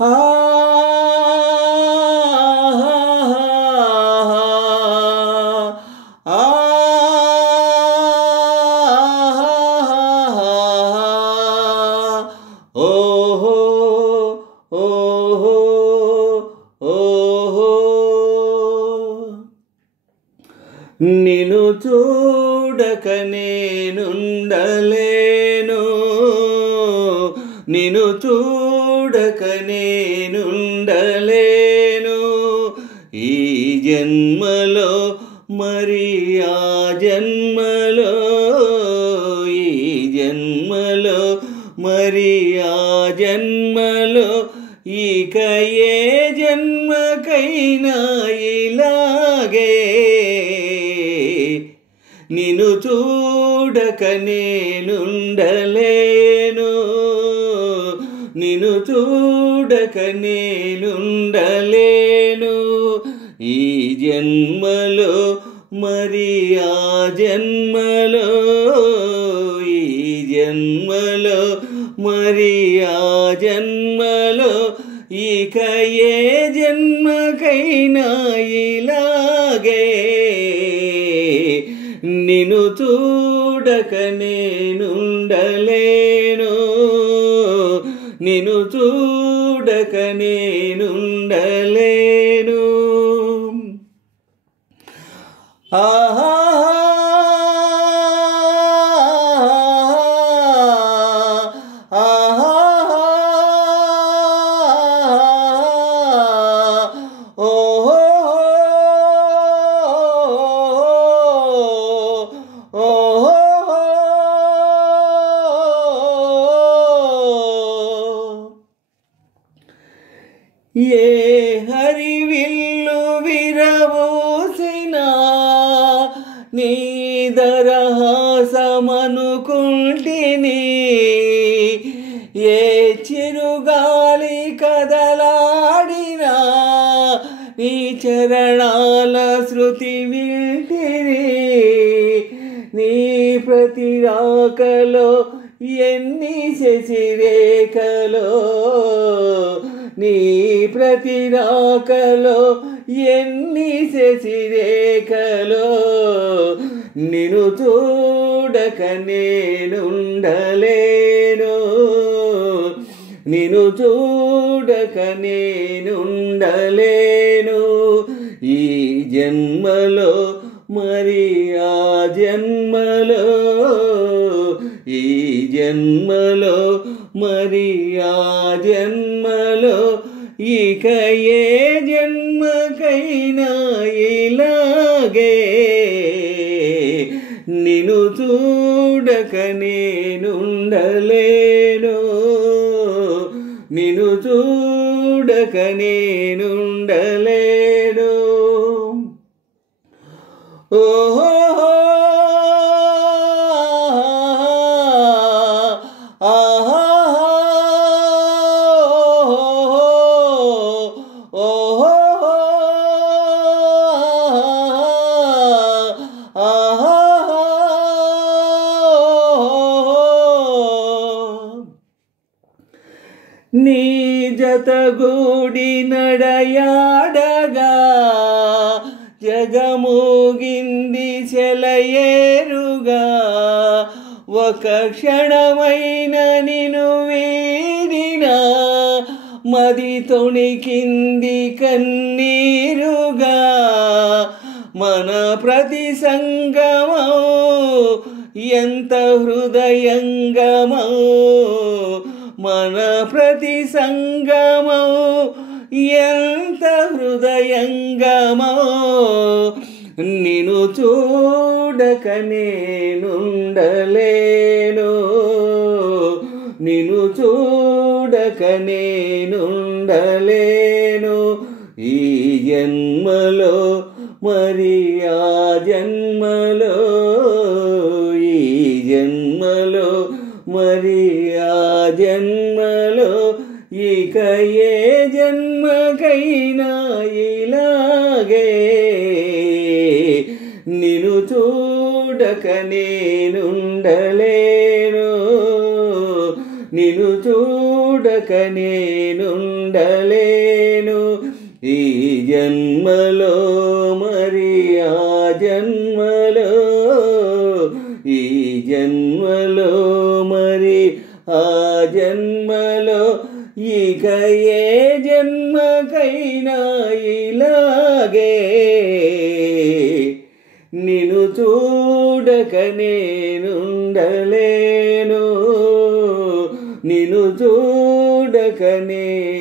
ఆ ఓహో ఓహో ఓహో నిన్ను చూడక నేనుండలేను, నిన్ను చూడక నేనుండలేను. ఈ జన్మలో మరి ఆ జన్మలో, ఈ జన్మలో మరి ఆ జన్మలో, ఇక ఏ జన్మకైనా ఇలాగే నిన్ను చూడక నేనుండలేను, నిన్ను చూడక నేనుండలేను. ఈ జన్మలో మరి ఆ జన్మలో, ఈ జన్మలో మరి ఆ జన్మలో, ఇక ఏ జన్మకైనా ఇలాగే నిన్ను చూడక నేనుండలేను, నిన్ను చూడక నేనుండలేను. ఆహా ఏ హరివిల్లు విరబూసినా నీదరహాసమనుకుంటిని, ఏ చిరుగాలి కదలాడినా నీ చరణాల శృతి వింటిని. నీ ప్రతి రాకలో ఎన్ని శశిరేఖలో, నీ ప్రతి రాకలో ఎన్ని శశిరేఖలో, నిన్ను చూడక నేనుండలేను, నిన్ను చూడక నేనుండలేను. ఈ జన్మలో మరి ఆ జన్మలో, ఈ జన్మలో మరి ఆ జన్మలో, ఇక ఏ జన్మకైనా ఇలాగే నిన్ను చూడక నేనుండలేను, నిన్ను చూడక నేనుండలేను. ఓహో నీ జతగూడి నడయాడగా జగమూగింది సెలయేరుగా, ఒక క్షణమైన నిన్ను వీడినా మది తొణికింది కన్నీరుగా. మన ప్రతి సంగమో ఎంత హృదయంగమో, మన ప్రతి సంగమో ఎంత హృదయంగమో, నిన్ను చూడక నేనుండలేను, నిన్ను చూడక నేనుండలేను. ఈ జన్మలో మరి ఆ జన్మలో, ఈ జన్మలో మరి ఆ జన్మలో, ఇక ఏ జన్మకైనా ఇలాగే నిన్ను చూడక నేనుండలేను, నిన్ను చూడక చూడక నేనుండలేను ఈ జన్మలో మరి ఆ జన్మలో ఈ జన్మలో మరి ఆ జన్మలో ఇక ఏ జన్మకైనా ఇలాగే నిన్ను చూడక నేనుండలేను నిన్ను చూడక